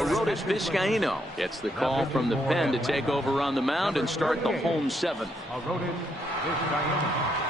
Arodys Vizcaíno gets the call from the pen to take over on the mound and start the home seventh. Arodys Vizcaíno.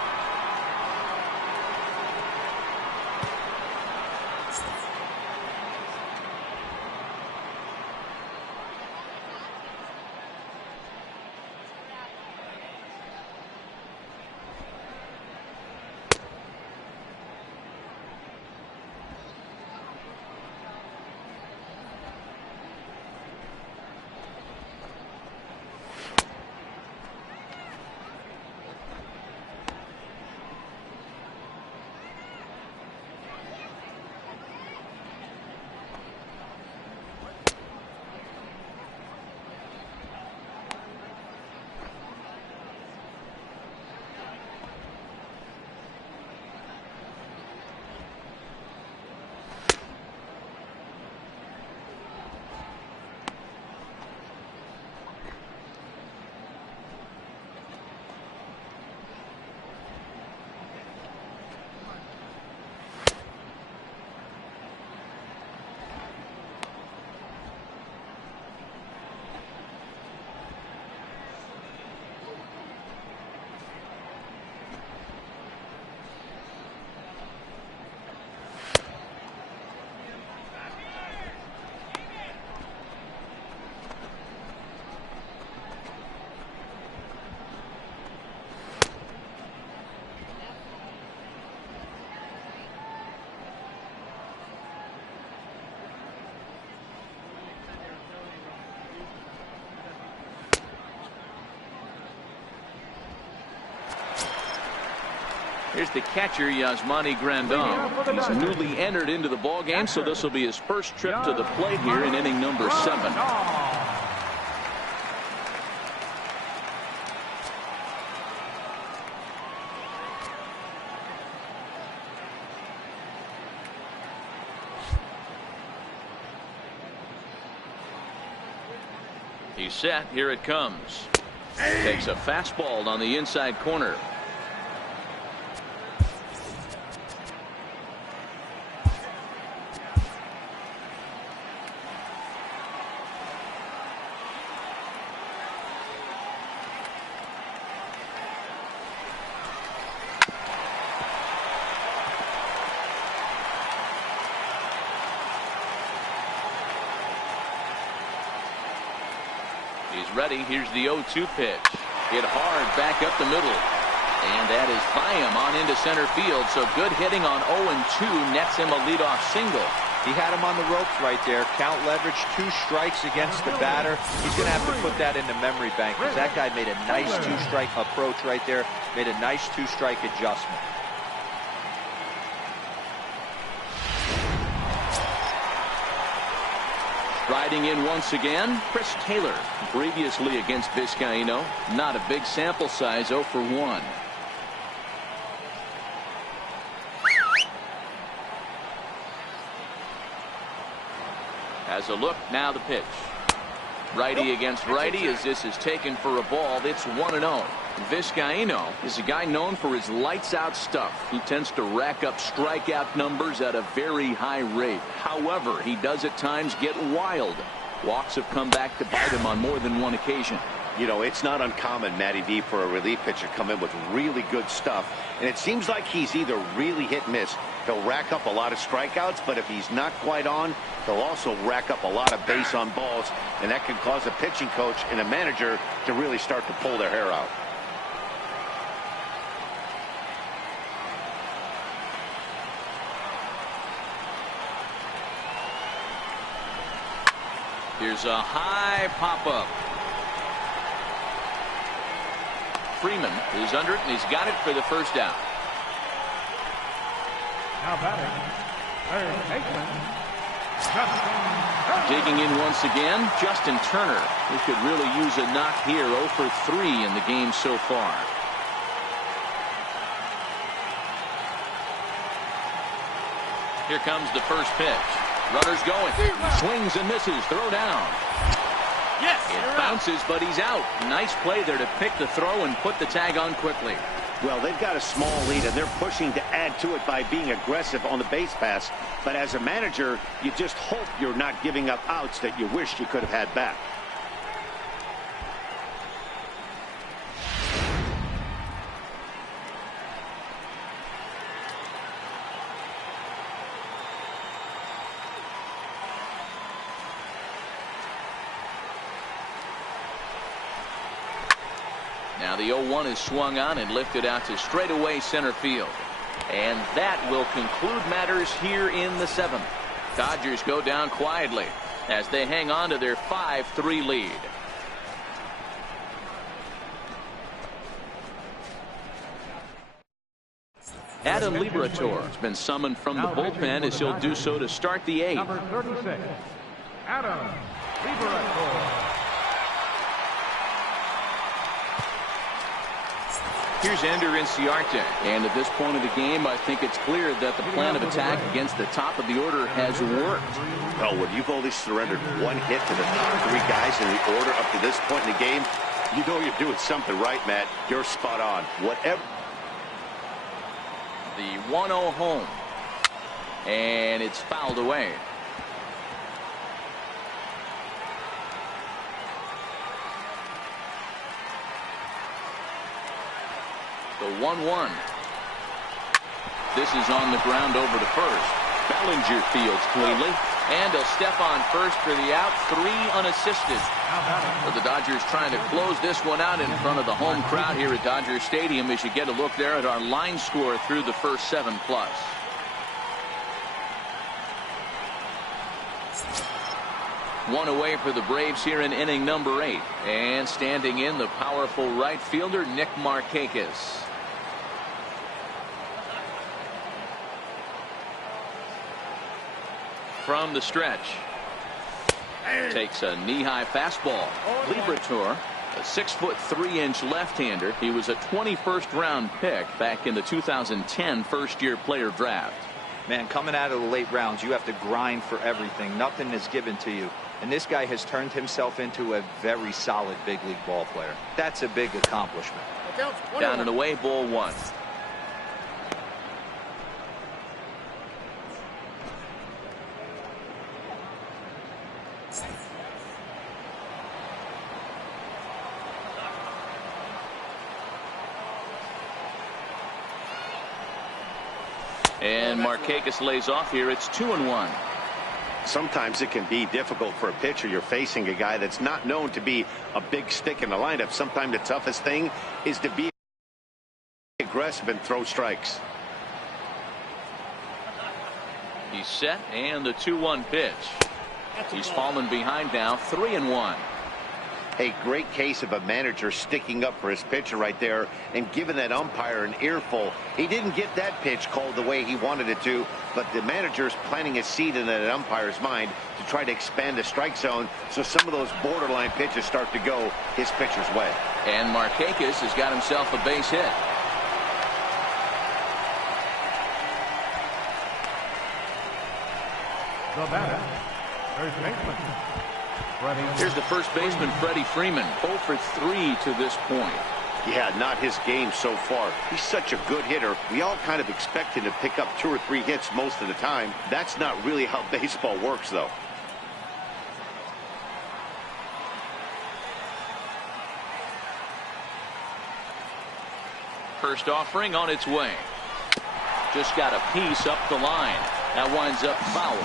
Here's the catcher, Yasmani Grandal. He's newly entered into the ballgame, so this will be his first trip to the plate here in inning number 7. He's set. Here it comes. Takes a fastball on the inside corner. He's ready. Here's the 0-2 pitch. Hit hard back up the middle. And that is by him on into center field. So good hitting on 0-2 nets him a leadoff single. He had him on the ropes right there. Count leverage, 2 strikes against the batter. He's going to have to put that in the memory bank because that guy made a nice 2-strike approach right there. Made a nice 2-strike adjustment. Riding in once again, Chris Taylor. Previously against Vizcaíno. Not a big sample size, 0 for 1. Has a look, now the pitch. Righty against righty as this is taken for a ball. It's 1-0. Vizcaíno is a guy known for his lights-out stuff. He tends to rack up strikeout numbers at a very high rate. However, he does at times get wild. Walks have come back to bite him on more than one occasion. You know, it's not uncommon, Matty V, for a relief pitcher to come in with really good stuff. And it seems like he's either really hit and miss. He'll rack up a lot of strikeouts, but if he's not quite on, he'll also rack up a lot of base on balls. And that can cause a pitching coach and a manager to really start to pull their hair out. Here's a high pop-up. Freeman is under it, and he's got it for the first out. Now batting, third baseman, Justin. Digging in once again, Justin Turner. He could really use a knock here. 0 for 3 in the game so far. Here comes the first pitch. Runner's going. Swings and misses. Throw down. Yes. It bounces, but he's out. Nice play there to pick the throw and put the tag on quickly. Well, they've got a small lead, and they're pushing to add to it by being aggressive on the base pass. But as a manager, you just hope you're not giving up outs that you wish you could have had back. Now the 0-1 is swung on and lifted out to straightaway center field. And that will conclude matters here in the 7th. Dodgers go down quietly as they hang on to their 5-3 lead. Adam Liberatore has been summoned from the bullpen as he'll do so to start the 8th. Number 36, Adam Liberatore. Here's Ender Inciarte. And at this point of the game, I think it's clear that the plan of attack against the top of the order has worked. Well, when you've only surrendered one hit to the top 3 guys in the order up to this point in the game, you know you're doing something right, Matt. You're spot on. Whatever. The 1-0 home. And it's fouled away. The 1-1. This is on the ground over to first. Bellinger fields cleanly. And he'll step on first for the out. 3 unassisted. So the Dodgers trying to close this one out in front of the home crowd here at Dodger Stadium as you get a look there at our line score through the first 7+. One away for the Braves here in inning number 8. And standing in, the powerful right fielder, Nick Markakis. From the stretch. Takes a knee-high fastball. Liberatore, a 6'3" left-hander. He was a 21st round pick back in the 2010 first-year player draft. Man, coming out of the late rounds, you have to grind for everything. Nothing is given to you. And this guy has turned himself into a very solid big league ball player. That's a big accomplishment. Down and away, ball 1. And Markakis lays off here. It's 2-1. Sometimes it can be difficult for a pitcher. You're facing a guy that's not known to be a big stick in the lineup. Sometimes the toughest thing is to be aggressive and throw strikes. He's set, and the 2-1 pitch. He's fallen behind now. 3-1. A great case of a manager sticking up for his pitcher right there and giving that umpire an earful. He didn't get that pitch called the way he wanted it to, but the manager's planting a seed in that umpire's mind to try to expand the strike zone so some of those borderline pitches start to go his pitcher's way. And Markakis has got himself a base hit. The batter, first baseman. Here's the first baseman, Freddie Freeman, 0 for 3 to this point. Yeah, not his game so far. He's such a good hitter. We all kind of expect him to pick up 2 or 3 hits most of the time. That's not really how baseball works, though. First offering on its way. Just got a piece up the line. That winds up foul.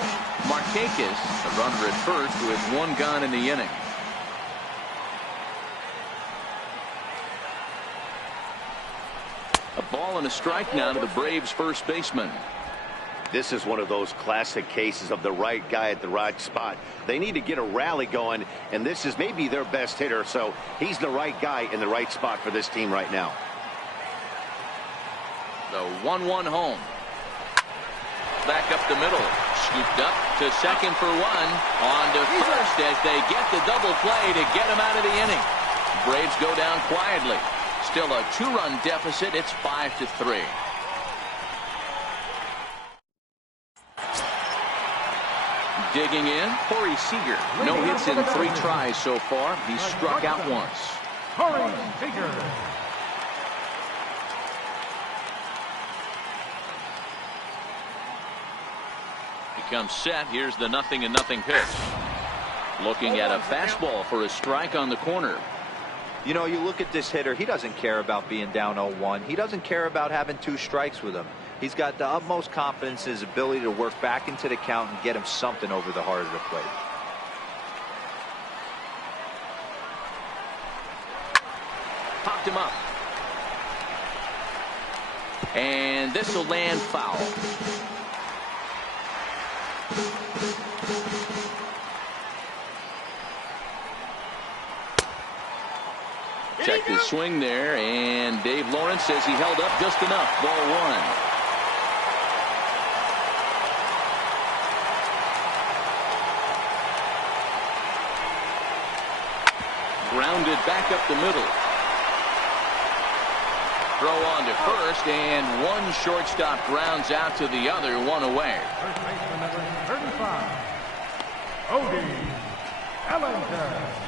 Markakis, the runner at first, with 1 gone in the inning. A ball and a strike now to the Braves first baseman. This is one of those classic cases of the right guy at the right spot. They need to get a rally going, and this is maybe their best hitter, so he's the right guy in the right spot for this team right now. The 1-1 home. Back up the middle. Scooped up to second for 1. On to first as they get the double play to get him out of the inning. Braves go down quietly. Still a 2-run deficit. It's 5-3. Digging in, Corey Seager. No hits in 3 tries so far. He's struck out once. Corey Seager. comes set. Here's the 0-0 pitch. Looking at a fastball for a strike on the corner. You know, you look at this hitter, he doesn't care about being down 0-1. He doesn't care about having 2 strikes with him. He's got the utmost confidence in his ability to work back into the count and get him something over the heart of the plate. Popped him up. And this will land foul. Checked his swing there, and Dave Lawrence says he held up just enough. Ball 1. Grounded back up the middle. Throw on to first, and one shortstop grounds out to the other, 1 away. First baseman number 35, Odie Ellinger.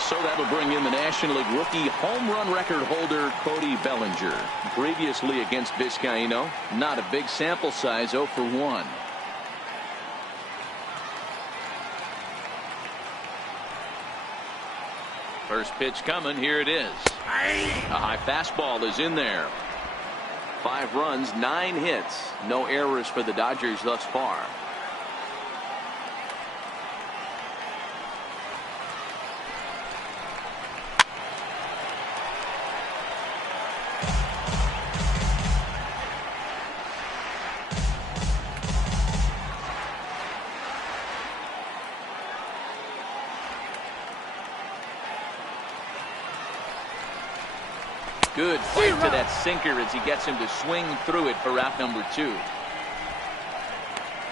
So that'll bring in the National League rookie home run record holder Cody Bellinger. Previously against Vizcaíno, not a big sample size, 0 for 1. First pitch coming, here it is. A high fastball is in there. 5 runs, 9 hits, no errors for the Dodgers thus far. Good fight to that sinker as he gets him to swing through it for out number 2.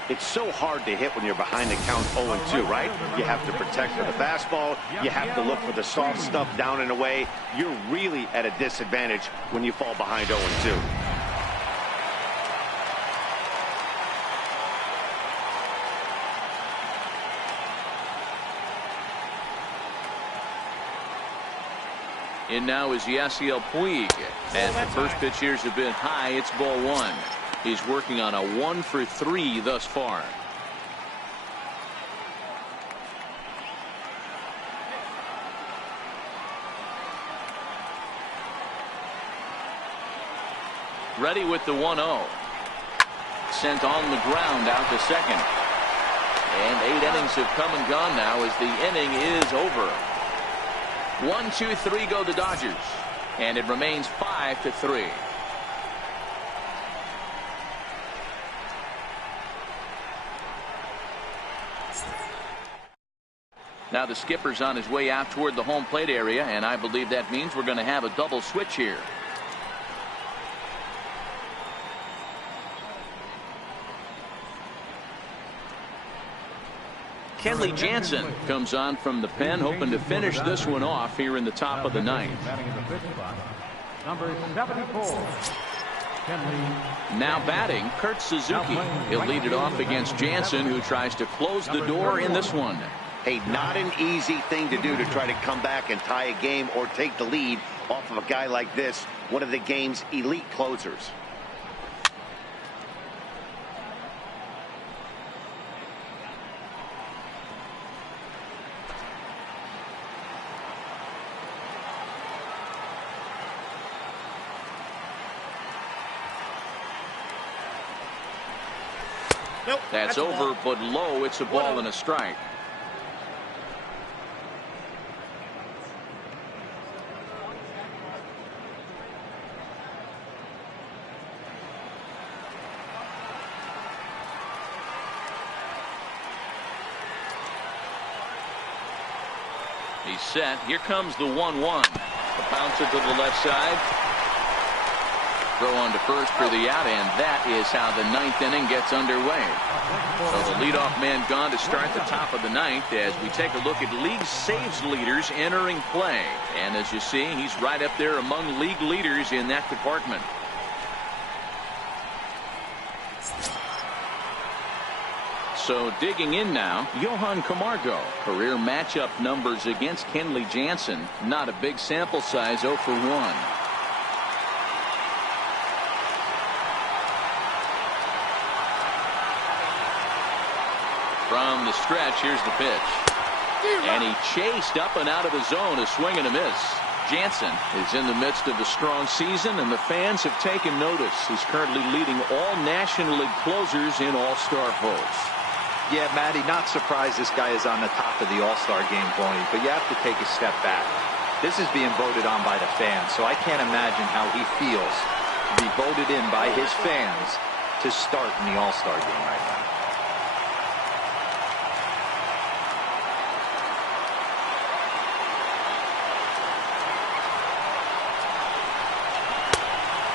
It's so hard to hit when you're behind the count 0-2, right? You have to protect for the fastball. You have to look for the soft stuff down and away. You're really at a disadvantage when you fall behind 0-2. In now is Yasiel Puig. As the first pitch here is a bit high, it's ball 1. He's working on a 1 for 3 thus far. Ready with the 1-0. Sent on the ground out to second. And 8 innings have come and gone now as the inning is over. 1, 2, 3 go the Dodgers, and it remains 5-3. Now the skipper's on his way out toward the home plate area, and I believe that means we're going to have a double switch here. Kenley Jansen comes on from the pen, hoping to finish this one off here in the top of the 9th. Batting in the 5th spot, number 74, Kenley. Now batting, Kurt Suzuki. He'll lead it off against Jansen, who tries to close the door in this one. Hey, not an easy thing to do to try to come back and tie a game or take the lead off of a guy like this, one of the game's elite closers. Nope, That's over, but low. It's a ball and a strike. He's set. Here comes the 1-1. The bouncer to the left side. Throw on to first for the out, and that is how the 9th inning gets underway. So the leadoff man gone to start the top of the 9th as we take a look at league saves leaders entering play. And as you see, he's right up there among league leaders in that department. So digging in now, Johan Camargo. Career matchup numbers against Kenley Jansen. Not a big sample size, 0 for 1. From the stretch, here's the pitch. And he chased up and out of the zone, a swing and a miss. Jansen is in the midst of a strong season, and the fans have taken notice. He's currently leading all National League closers in All-Star votes. Yeah, Matty, not surprised this guy is on the top of the All-Star game voting, but you have to take a step back. This is being voted on by the fans, so I can't imagine how he feels to be voted in by his fans to start in the All-Star game right now.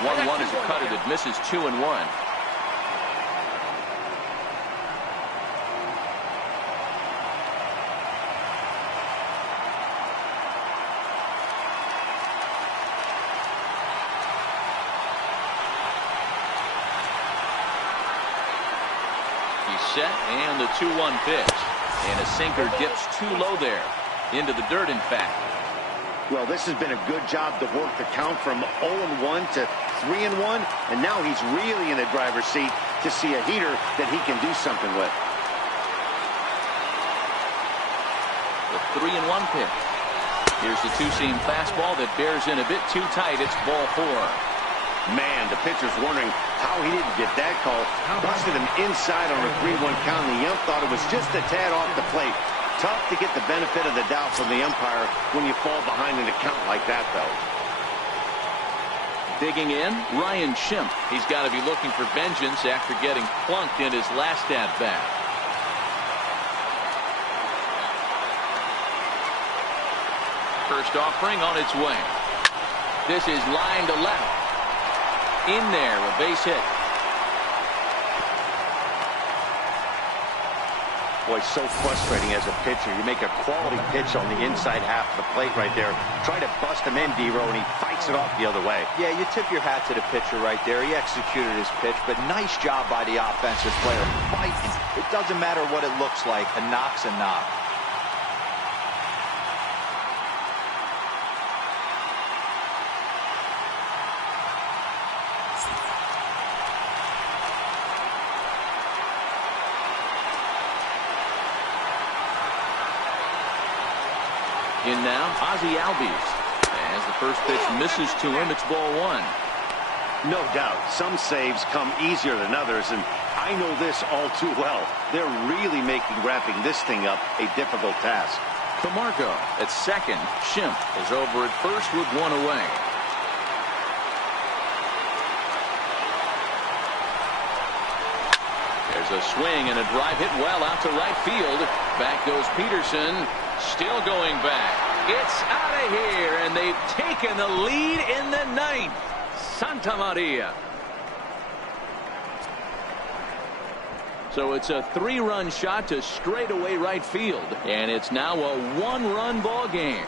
One is a cutter that misses 2-1. He's set, and the 2-1 pitch. And a sinker dips too low there. Into the dirt, in fact. Well, this has been a good job to work the count from 0-1 to 3-1, and now he's really in a driver's seat to see a heater that he can do something with. The 3-1 pitch. Here's the two-seam fastball that bears in a bit too tight. It's ball 4. Man, the pitcher's wondering how he didn't get that call. Busted him inside on a 3-1 count, and the ump thought it was just a tad off the plate. Tough to get the benefit of the doubt from the umpire when you fall behind in a count like that, though. Digging in, Ryan Schimpf. He's got to be looking for vengeance after getting plunked in his last at-bat. First offering on its way. This is line to left. In there, a base hit. Boy, so frustrating as a pitcher. You make a quality pitch on the inside half of the plate right there. Try to bust him in, D-Row, and he fights it off the other way. Yeah, you tip your hat to the pitcher right there. He executed his pitch, but nice job by the offensive player. Fighting. It doesn't matter what it looks like. A knock's a knock. In now, Ozzie Albies. As the first pitch misses to him, it's ball 1. No doubt, some saves come easier than others, and I know this all too well. They're really making wrapping this thing up a difficult task. Camargo at second. Schimpf is over at first with 1 away. There's a swing and a drive hit well out to right field. Back goes Peterson. Still going back. It's out of here, and they've taken the lead in the 9th. Santa Maria. So it's a 3-run shot to straightaway right field, and it's now a 1-run ball game.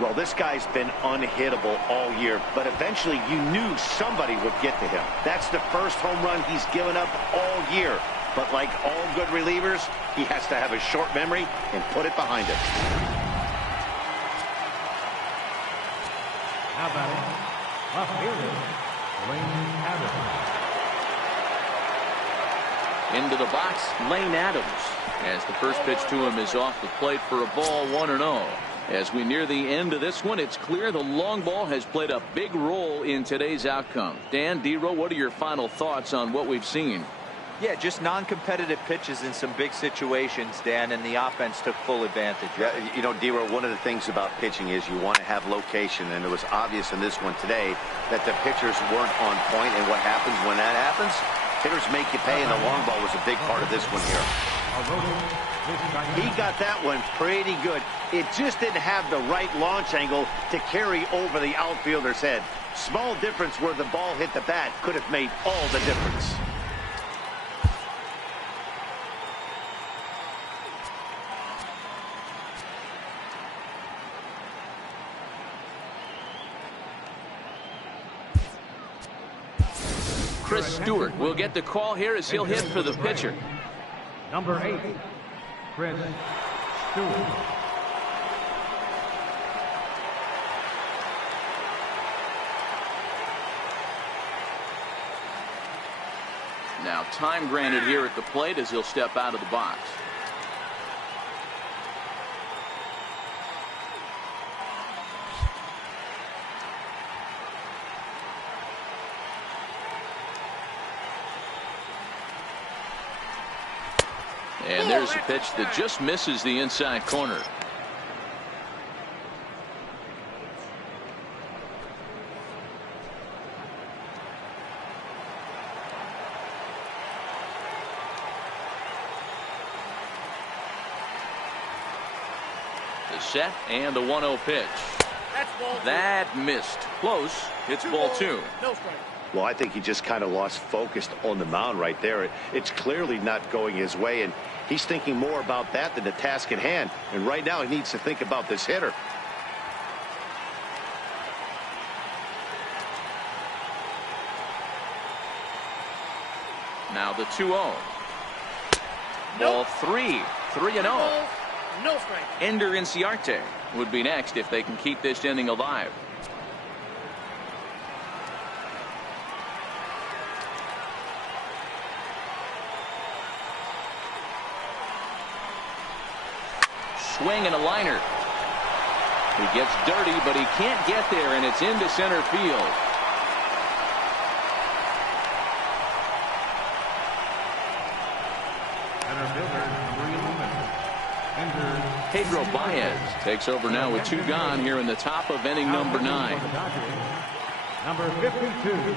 Well, this guy's been unhittable all year, but eventually you knew somebody would get to him. That's the first home run he's given up all year. But like all good relievers, he has to have a short memory and put it behind him. Now batting, left fielder, Lane Adams. Into the box, Lane Adams. As the first pitch to him is off the plate for a ball, 1-0. As we near the end of this one, it's clear the long ball has played a big role in today's outcome. Dan, D-Row, what are your final thoughts on what we've seen? Yeah, just non-competitive pitches in some big situations, Dan, and the offense took full advantage. Yeah, you know, D-Row, one of the things about pitching is you want to have location, and it was obvious in this one today that the pitchers weren't on point, and what happens when that happens? Hitters make you pay, and the long ball was a big part of this one here. He got that one pretty good. It just didn't have the right launch angle to carry over the outfielder's head. Small difference where the ball hit the bat could have made all the difference. Chris Stewart will get the call here as he'll hit for the pitcher. Number 8, Chris Stewart. Now time granted here at the plate as he'll step out of the box. And there's a pitch that just misses the inside corner. The set and the 1-0 pitch. That missed. Close. It's ball 2. No strike. Well, I think he just kind of lost focus on the mound right there. It's clearly not going his way, and he's thinking more about that than the task at hand. And right now he needs to think about this hitter. Now the 2-0. Ball 3. 3-0. No strike. Ender Inciarte would be next if they can keep this inning alive. Swing and a liner. He gets dirty, but he can't get there, and it's into center field. Center fielder, number 11. Pedro Baez takes over now with 2 gone here in the top of inning number 9. Number 52,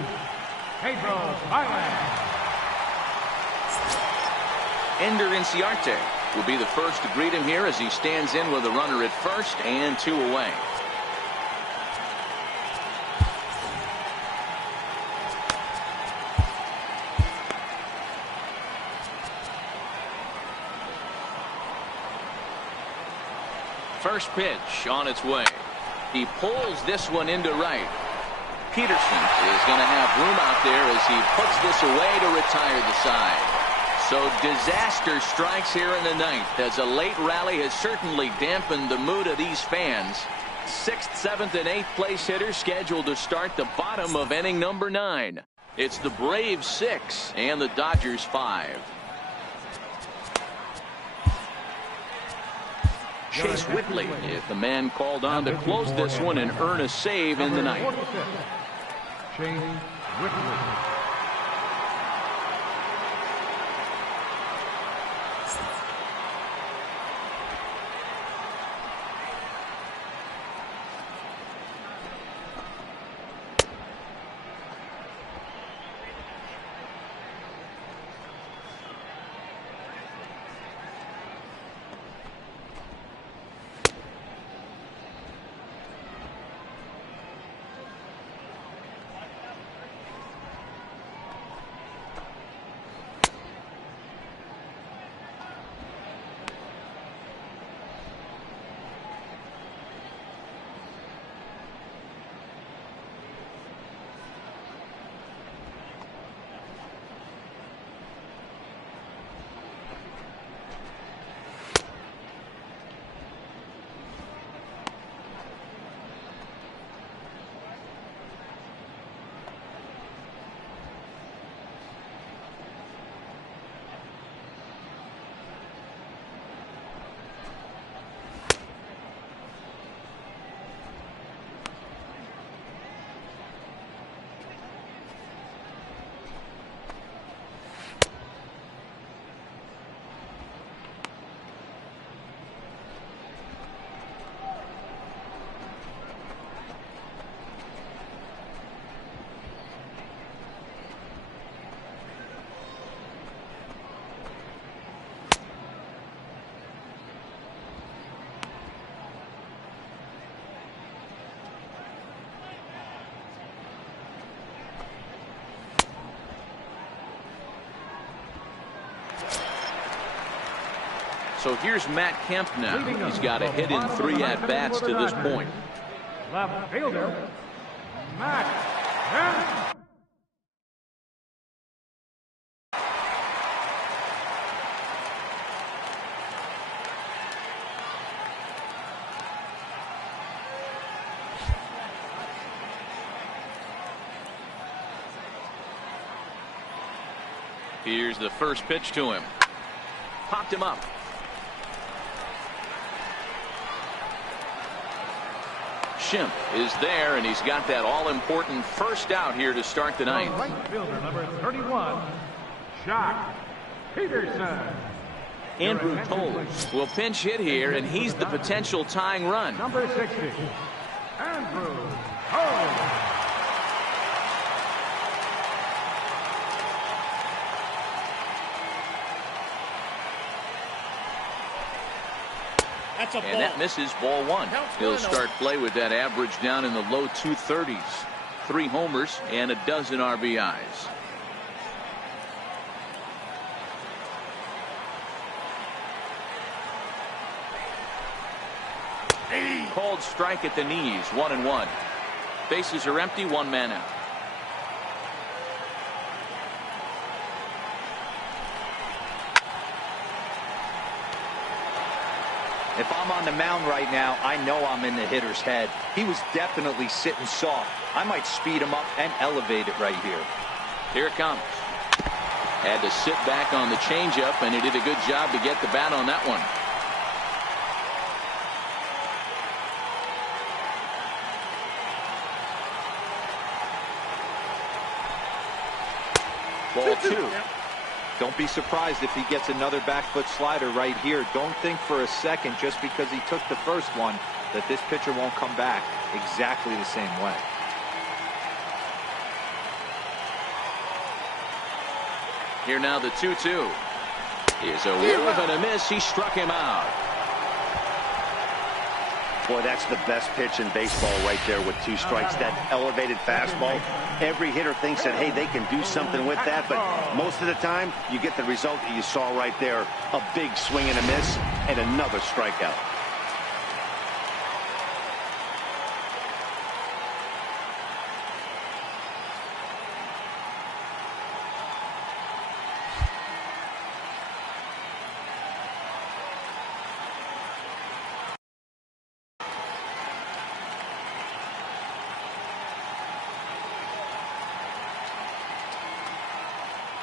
Pedro Baez. Ender Inciarte will be the first to greet him here as he stands in with a runner at first and 2 away. First pitch on its way. He pulls this one into right. Peterson is going to have room out there as he puts this away to retire the side. So disaster strikes here in the 9th as a late rally has certainly dampened the mood of these fans. 6th, 7th, and 8th place hitters scheduled to start the bottom of inning number 9. It's the Braves 6 and the Dodgers 5. Chase Whitley is the man called on to close this one and earn a save in the 9th. Chase Whitley. So here's Matt Kemp now. He's got a hit in 3 at-bats to this point. Left fielder, Matt Kemp. Here's the first pitch to him. Popped him up. Schimpf is there, and he's got that all-important first out here to start the ninth. Right fielder, number 31, Jock Peterson. Andrew Toles will pinch hit here, and he's the potential tying run. Number 60, Andrew Toles. And that misses, ball one. He'll start play with that average down in the low 230s. 3 homers and a dozen RBIs. Called strike at the knees, 1-1. Bases are empty, 1 man out. If I'm on the mound right now, I know I'm in the hitter's head. He was definitely sitting soft. I might speed him up and elevate it right here. Here it comes. Had to sit back on the changeup, and he did a good job to get the bat on that one. Ball 2. Don't be surprised if he gets another back foot slider right here. Don't think for a second, just because he took the first one, that this pitcher won't come back exactly the same way. Here now the 2-2. Is a whiff and a miss. He struck him out. Boy, that's the best pitch in baseball right there with 2 strikes. That elevated fastball. Every hitter thinks that, hey, they can do something with that, but most of the time you get the result that you saw right there. A big swing and a miss and another strikeout.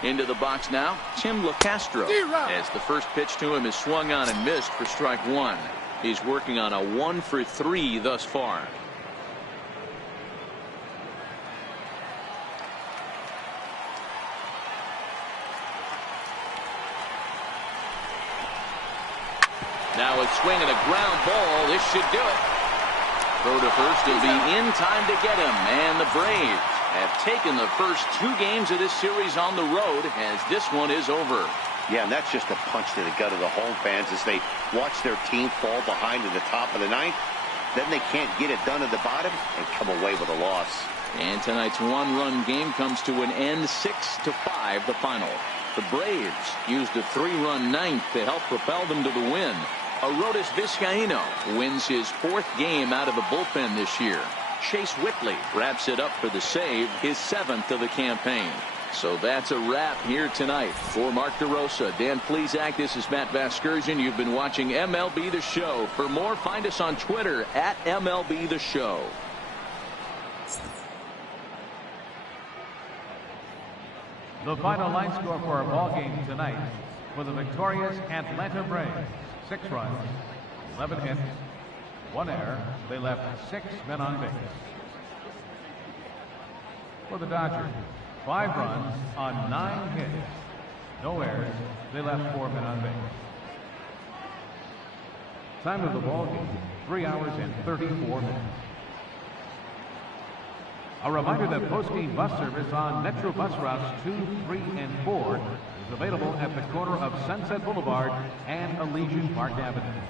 Into the box now, Tim LeCastro, as the first pitch to him is swung on and missed for strike 1. He's working on a 1 for 3 thus far. Now a swing and a ground ball. This should do it. Throw to first. He'll be in time to get him. And the Braves have taken the first 2 games of this series on the road, as this one is over. Yeah, and that's just a punch to the gut of the home fans as they watch their team fall behind in the top of the 9th. Then they can't get it done at the bottom and come away with a loss. And tonight's 1-run game comes to an end, 6-5 the final. The Braves used a 3-run 9th to help propel them to the win. Arodys Vizcaíno wins his 4th game out of the bullpen this year. Chase Whitley wraps it up for the save, his 7th of the campaign. So that's a wrap here tonight. For Mark DeRosa, Dan Plesac, this is Matt Vasgersian. You've been watching MLB The Show. For more, find us on Twitter at MLB The Show. The final line score for our ball game tonight for the victorious Atlanta Braves: 6 runs, 11 hits, 1 error. They left 6 men on base. For the Dodgers, 5 runs on 9 hits, no errors. They left 4 men on base. Time of the ball game, 3 hours and 34 minutes. A reminder that post-game bus service on Metro bus routes 2, 3, and 4 is available at the corner of Sunset Boulevard and Elysian Park Avenue.